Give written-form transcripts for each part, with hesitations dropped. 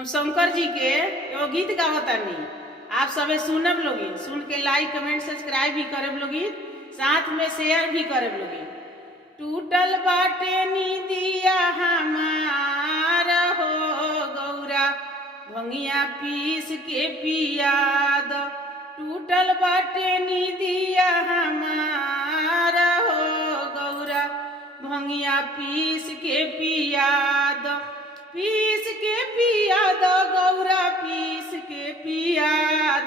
हम शंकर जी के एगो गीत गावतानी। आप सबे सुनब लोगी, सुन के लाइक कमेंट सब्सक्राइब भी करब लोगी, साथ में शेयर भी करब लोगी। टूटल बाटे नीदिया हमार हो गौरा भंगिया पीस के पिया दो। टूटल बाटे नीदिया हमार हो गौरा भंगिया पीस के पिया दो। पीस के पिया दो गौरा पीस के पिया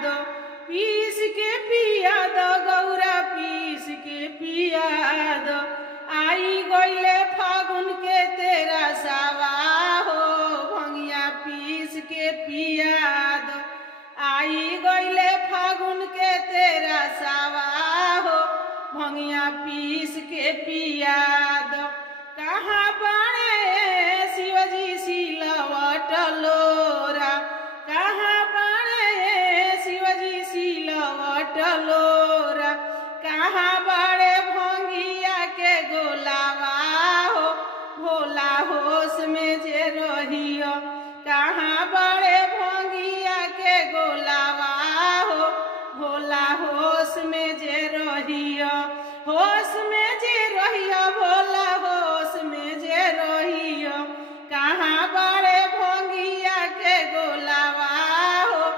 दो। पीस के पिया दो गौरा पीस के पिया दो। आई गईले फागुन के तेरा सावा हो भंगिया पीस के पिया दो। आई गईले फागुन के तेरा सावा हो भंगिया पीस के पिया दो। कहाँ बाणे शिवजी सिलवट लोरा, कहाँ बाणे शिवजी सिलवट लोरा। कहाँ बाड़े भंगिया के गोलावा हो भोला होश में जे रहियो। कहाँ बाड़े भंगिया के गोलावा हो भोला होश में जे रहियो। होश में जे रहियो भोला होश में जे रहियो। कहाँ बाड़े भंगिया के गोलावा हो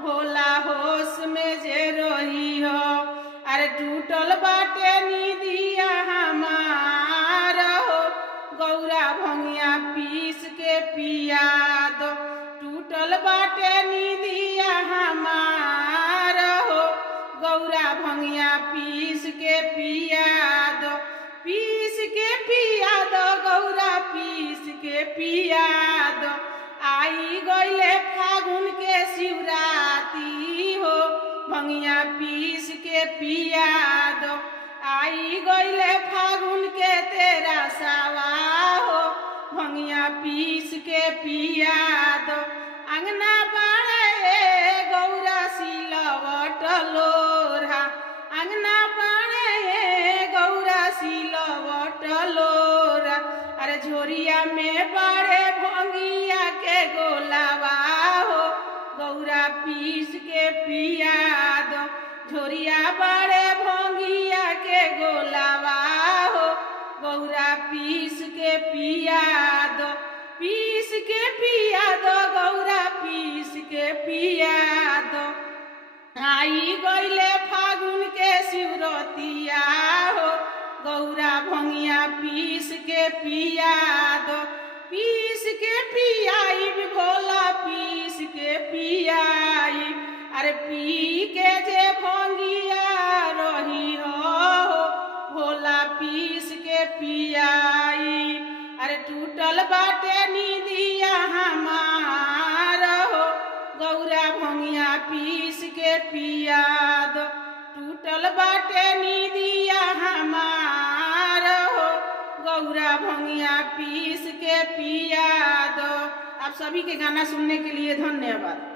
भोला होश में जे रहियो। अरे टूटल बाटे नीदिया हमार हो गौरा भंगिया पीस के पिया दो। टूटल बाटे नीदिया हमार हो गौरा भंगिया पीस के पिया दो। पीस के पिया दो गौरा पीस के पिया दो। आई गईले फागुन के शिवराती हो भंगिया पीस के पिया दो। आई गईले फागुन के तेरा सावा हो भंगिया पीस के पिया दो। अंगना बाणे गौरा सिलवट लोरा, अंगना बाणे गौरा सिलवट लोरा। अरे झोरिया में बाड़े भंगिया के गोलावा हो गौरा पीस के पिया दो। झोरिया बाड़े भंगिया के गोलावा हो गौरा पीस के पिया दो। पीस के पिया दो गौरा पीस के पिया दो। आई गईले फागुन के शिवरतिया हो गौरा भंगिया पीस के पिया दो। पीस के पियाई भोला पीस के पियाई। अरे पी के जे भंगिया रही हो भोला पीस के पियाई। अरे टूटल बाटे नीदिया हमार हो गौरा भंगिया पीस के पिया दो। टूटल बाटे नीदिया हमार हो गौरा भंगिया पीस के पिया दो। आप सभी के गाना सुनने के लिए धन्यवाद।